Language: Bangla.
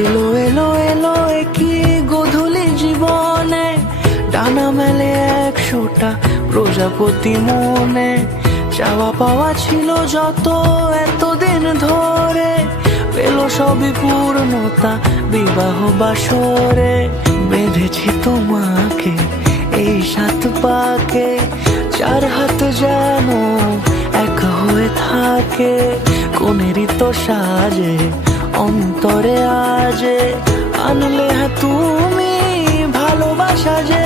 এলো এলো এলো একই গধূলি জীবনে, ডানা মেলে 100টা প্রজাপতি মনে। চাওয়া পাওয়া ছিল যত এতদিন ধরে, পেল সবই পূর্ণতা বিবাহ বাসরে। বেঁধেছি তোমাকে এই 7 পাকে, 4 হাত যেন এক হয়ে থাকে। কোনেরই তো সাজে অন্তরে আজে, আনলে তুমি ভালোবাসা যে।